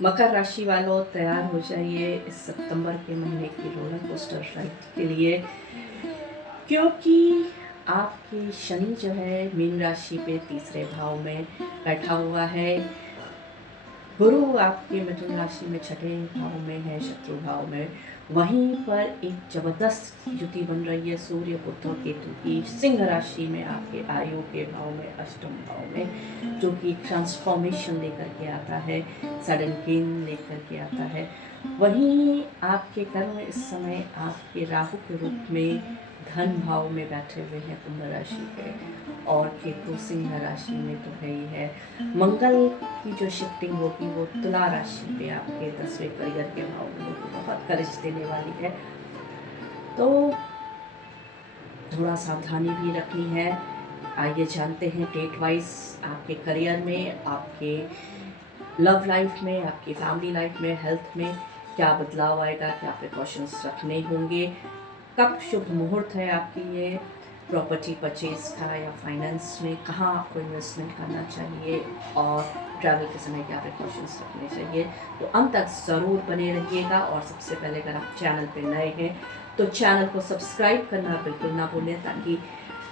मकर राशि वालों तैयार हो जाइए इस सितंबर के महीने की रोलर कोस्टर राइड के लिए, क्योंकि आपकी शनि जो है मीन राशि पे तीसरे भाव में बैठा हुआ है। गुरु आपके मिथुन राशि में छठे भाव में है, शत्रु भाव में। वहीं पर एक जबरदस्त युति बन रही है सूर्य बुध और केतु की सिंह राशि में, आपके आयु के भाव में, अष्टम भाव में, जो कि ट्रांसफॉर्मेशन लेकर के आता है, सडन गेन लेकर के आता है। वहीं आपके कर्म इस समय आपके राहु के रूप में धन भाव में बैठे हुए हैं कुंभ राशि के, और केतु सिंह राशि में तो है ही है। मंगल की जो शिफ्टिंग होगी वो तुला राशि पे आपके 10वें करियर के भाव में होगी, बहुत कर्ज देने वाली है, तो थोड़ा सावधानी भी रखनी है। आइए जानते हैं डेट वाइज आपके करियर में, आपके लव लाइफ में, आपकी फैमिली लाइफ में, हेल्थ में क्या बदलाव आएगा, क्या प्रिकॉशंस रखने होंगे, कब शुभ मुहूर्त है आपके लिए प्रॉपर्टी परचेज का या फाइनेंस में, कहाँ आपको इन्वेस्टमेंट करना चाहिए, और ट्रैवल के समय क्या प्रिकॉशंस रखने चाहिए। तो अंत तक ज़रूर बने रहिएगा। और सबसे पहले अगर आप चैनल पे नए हैं तो चैनल को सब्सक्राइब करना बिल्कुल ना भूलें, ताकि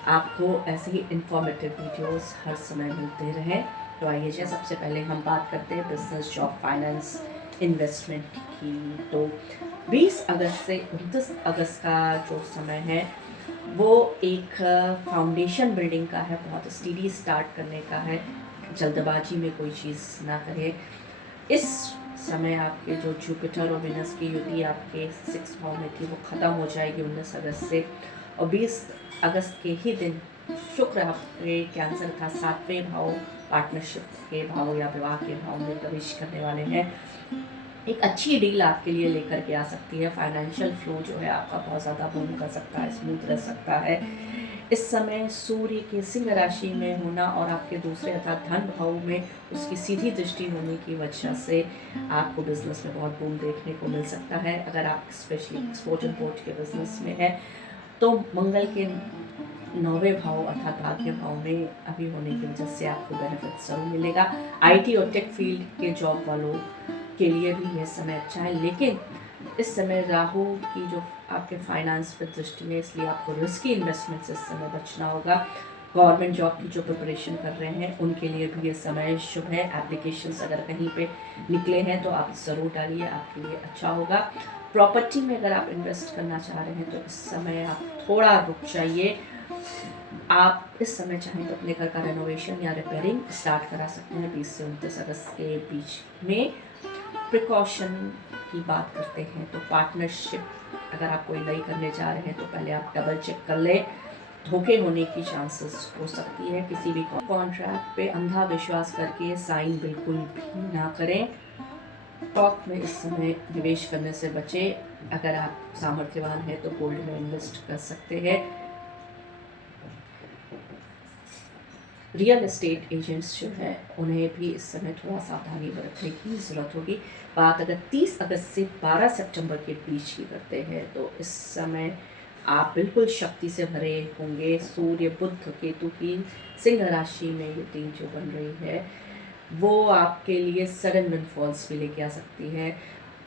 आपको ऐसे ही इंफॉर्मेटिव वीडियोस हर समय मिलते रहें। तो आइए जी, सबसे पहले हम बात करते हैं बिजनेस, जॉब, फाइनेंस, इन्वेस्टमेंट की। तो 20 अगस्त से 29 अगस्त का जो समय है वो एक फाउंडेशन बिल्डिंग का है, बहुत स्टडी स्टार्ट करने का है, जल्दबाजी में कोई चीज़ ना करें। इस समय आपके जो जुपिटर और विनस की युति आपके 6 भाव में थी वो ख़त्म हो जाएगी 19 अगस्त से, और 20 अगस्त के ही दिन शुक्र आपके कैंसर था 7वें भाव, पार्टनरशिप के भाव या विवाह के भाव में प्रवेश करने वाले हैं। एक अच्छी डील आपके लिए लेकर के आ सकती है। फाइनेंशियल फ्लो जो है आपका बहुत ज़्यादा बूम कर सकता है, स्मूथ रह सकता है। इस समय सूर्य के सिंह राशि में होना और आपके दूसरे अर्थात धन भाव में उसकी सीधी दृष्टि होने की वजह से आपको बिजनेस में बहुत बूम देखने को मिल सकता है। अगर आप स्पेशली एक्सपोर्ट इम्पोर्ट के बिजनेस में है तो मंगल के 9वें भाव अर्थात भाग्य भाव में अभी होने की वजह से आपको बेनिफिट जरूर मिलेगा। आईटी और टेक फील्ड के जॉब वालों के लिए भी यह समय अच्छा है, लेकिन इस समय राहु की जो आपके फाइनेंस पर दृष्टि है, इसलिए आपको रिस्की इन्वेस्टमेंट से इस समय बचना होगा। गवर्नमेंट जॉब की जो प्रिपरेशन कर रहे हैं उनके लिए भी ये समय शुभ है। एप्लीकेशंस अगर कहीं पे निकले हैं तो आप ज़रूर डालिए, आपके लिए अच्छा होगा। प्रॉपर्टी में अगर आप इन्वेस्ट करना चाह रहे हैं तो इस समय आप थोड़ा रुक जाइए। आप इस समय चाहें तो अपने घर का रेनोवेशन या रिपेयरिंग स्टार्ट करा सकते हैं 20 से 29 अगस्त के बीच में। प्रिकॉशन की बात करते हैं तो पार्टनरशिप अगर आप कोई नई करने जा रहे हैं तो पहले आप डबल चेक कर लें, धोखे होने की चांसेस हो सकती है। किसी भी कॉन्ट्रैक्ट पे अंधा विश्वास करके साइन बिल्कुल भी ना करें। स्टॉक में इस समय निवेश करने से बचें। अगर आप सामर्थ्यवान हैं तो गोल्ड में इन्वेस्ट कर सकते हैं। रियल एस्टेट एजेंट्स जो है उन्हें भी इस समय थोड़ा सावधानी बरतने की ज़रूरत होगी। बात अगर 30 अगस्त से 12 सितंबर के बीच की करते हैं तो इस समय आप बिल्कुल शक्ति से भरे होंगे। सूर्य बुध केतु की सिंह राशि में युति जो बन रही है वो आपके लिए सडन विंडफॉल्स भी लेके आ सकती है।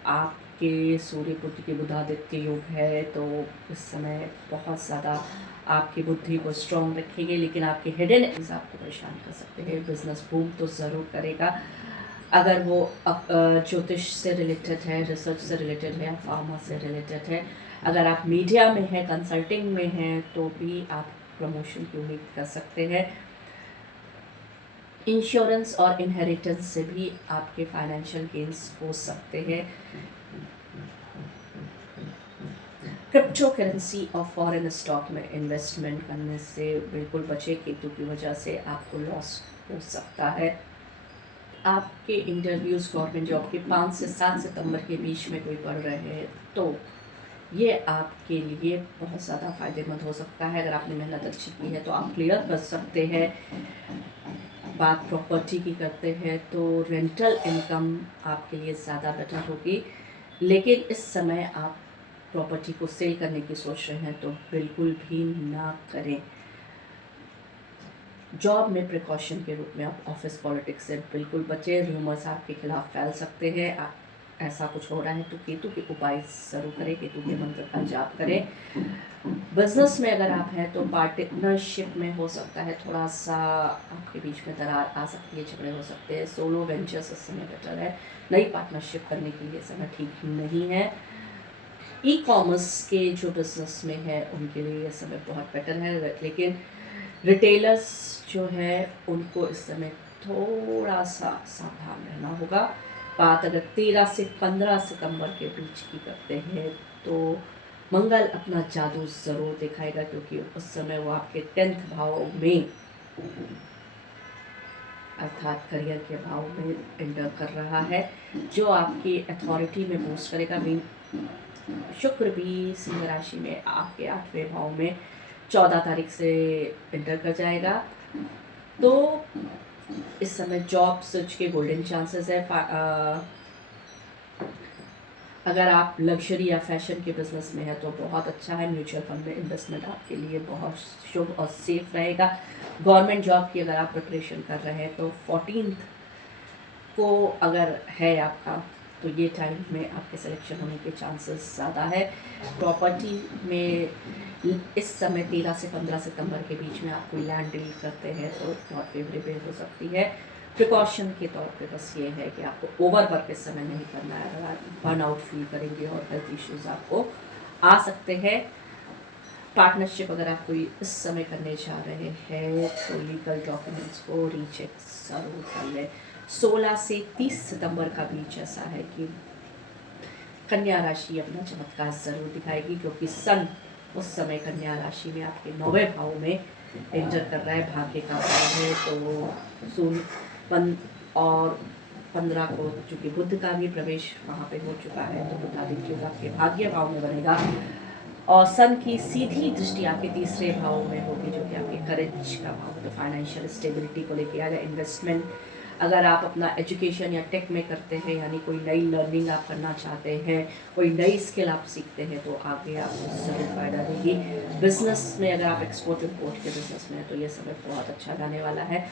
आपके सूर्य बुध के बुधादित्य योग है तो इस समय बहुत ज़्यादा आपकी बुद्धि को स्ट्रॉन्ग रखेंगे, लेकिन आपके हिडन एजेंड्स आपको परेशान कर सकते हैं। बिजनेस बूम तो ज़रूर करेगा अगर वो ज्योतिष से रिलेटेड है, रिसर्च से रिलेटेड है, फार्मा से रिलेटेड है। अगर आप मीडिया में हैं, कंसल्टिंग में हैं तो भी आप प्रमोशन की उम्मीद कर सकते हैं। इंश्योरेंस और इनहेरिटेंस से भी आपके फाइनेंशियल गेन्स हो सकते हैं। क्रिप्टो करेंसी और फॉरेन स्टॉक में इन्वेस्टमेंट करने से बिल्कुल बचे, केतु की वजह से आपको लॉस हो सकता है। आपके इंटरव्यूज़ गवर्नमेंट जॉब के 5 से 7 सितंबर के बीच में कोई पढ़ रहे हैं तो ये आपके लिए बहुत ज़्यादा फ़ायदेमंद हो सकता है। अगर आपने मेहनत अच्छी की है तो आप क्लियर कर सकते हैं। बात प्रॉपर्टी की करते हैं तो रेंटल इनकम आपके लिए ज़्यादा बेटर होगी, लेकिन इस समय आप प्रॉपर्टी को सेल करने की सोच रहे हैं तो बिल्कुल भी ना करें। जॉब में प्रिकॉशन के रूप में आप ऑफिस पॉलिटिक्स से बिल्कुल बचें। र्यूमर्स आपके खिलाफ फैल सकते हैं। ऐसा कुछ हो रहा है तो केतु के उपाय ज़रूर करें, केतु के मंत्र का जाप करें। बिजनेस में अगर आप हैं तो पार्टनरशिप में हो सकता है थोड़ा सा आपके बीच में दरार आ सकती है, झगड़े हो सकते हैं। सोलो वेंचर्स इस समय बेटर है, नई पार्टनरशिप करने के लिए समय ठीक नहीं है। ई कॉमर्स के जो बिजनेस में है उनके लिए ये समय बहुत बेटर है, लेकिन रिटेलर्स जो है उनको इस समय थोड़ा सा सावधान रहना होगा। बात अगर 13 से 15 सितंबर के बीच की करते हैं तो मंगल अपना जादू ज़रूर दिखाएगा, क्योंकि उस समय वो आपके 10th भाव में अर्थात करियर के भाव में एंटर कर रहा है, जो आपकी अथॉरिटी में बूस्ट करेगा। मीन शुक्र भी सिंह राशि में आपके 8वें भाव में 14 तारीख से एंटर कर जाएगा। तो इस समय जॉब सर्च के गोल्डन चांसेस है। अगर आप लग्जरी या फैशन के बिजनेस में है तो बहुत अच्छा है। म्यूचुअल फंड में इन्वेस्टमेंट आपके लिए बहुत शुभ और सेफ रहेगा। गवर्नमेंट जॉब की अगर आप प्रिपरेशन कर रहे हैं तो 14th को अगर है आपका तो ये टाइम में आपके सिलेक्शन होने के चांसेस ज़्यादा है। प्रॉपर्टी में इस समय 13 से 15 सितंबर के बीच में आप कोई लैंड डील करते हैं तो बहुत फेवरेबल हो सकती है। प्रिकॉशन के तौर पे बस ये है कि आपको ओवर वर्क इस समय नहीं करना है। अगर आप बर्नआउट फील करेंगे और हेल्थ इश्यूज आपको आ सकते हैं। पार्टनरशिप अगर आप कोई इस समय करने जा रहे हैं तो लीगल डॉक्यूमेंट्स को रीचेक ज़रूर कर लें। 16 से 30 सितंबर का बीच ऐसा है कि कन्या राशि अपना चमत्कार ज़रूर दिखाएगी, क्योंकि सन उस समय कन्या राशि में आपके 9वें भाव में एंटर कर रहा है। भाग्य का भाव है तो सूर्य और 15 को चूँकि बुध का भी प्रवेश वहाँ पे हो चुका है तो बुधादित्य योग आपके भाग्य भाव में बनेगा और सन की सीधी दृष्टि आपके 3रे भाव में होगी, जो कि आपके करेज का भाव, तो फाइनेंशियल स्टेबिलिटी को लेके आएगा। इन्वेस्टमेंट अगर आप अपना एजुकेशन या टेक में करते हैं, यानी कोई नई लर्निंग आप करना चाहते हैं, कोई नई स्किल आप सीखते हैं तो आगे आपको ज़रूर फ़ायदा देगी। बिज़नेस में अगर आप एक्सपोर्ट इम्पोर्ट के बिज़नेस में हैं तो ये समय बहुत अच्छा जाने वाला है।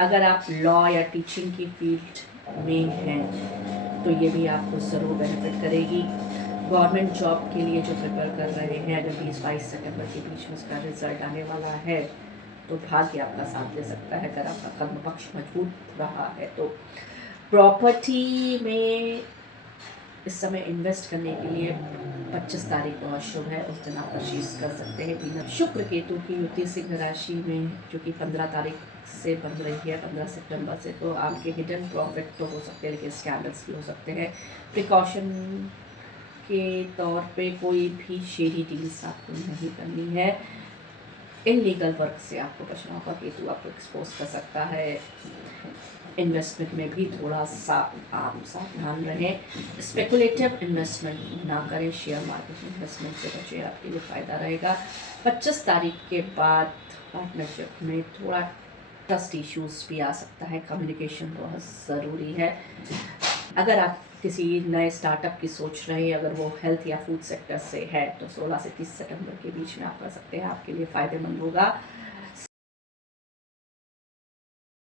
अगर आप लॉ या टीचिंग की फील्ड में हैं तो ये भी आपको ज़रूर बेनिफिट करेगी। गवर्नमेंट जॉब के लिए जो प्रिपेयर कर रहे हैं, अगर 20-22 सितंबर के बीच में उसका रिजल्ट आने वाला है तो भाग्य आपका साथ दे सकता है। अगर आपका कर्म पक्ष मजबूत रहा है तो प्रॉपर्टी में इस समय इन्वेस्ट करने के लिए 25 तारीख बहुत शुभ है, उस दिन आप परचेज कर सकते हैं। बिना शुक्र केतु की युति सिंह राशि में जो कि 15 तारीख से बन रही है, 15 सितंबर से, तो आपके हिडन प्रॉफिट तो हो सकते हैं लेकिन स्कैंडल्स भी हो सकते हैं। प्रिकॉशन के तौर पे कोई भी शेडी डील्स आपको नहीं करनी है। इनलीगल वर्क से आपको बचना होगा, केतु आपको एक्सपोज कर सकता है। इन्वेस्टमेंट में भी थोड़ा सा आप सावधान रहें। स्पेकुलेटिव इन्वेस्टमेंट ना करें, शेयर मार्केट इन्वेस्टमेंट से बचें, आपके लिए फ़ायदा रहेगा। 25 तारीख के बाद पार्टनरशिप में थोड़ा ट्रस्ट इश्यूज भी आ सकता है। कम्युनिकेशन बहुत ज़रूरी है। अगर आप किसी नए स्टार्टअप की सोच रहे हैं, अगर वो हेल्थ या फूड सेक्टर से है तो 16 से 30 सितंबर के बीच में आप कर सकते हैं, आपके लिए फ़ायदेमंद होगा।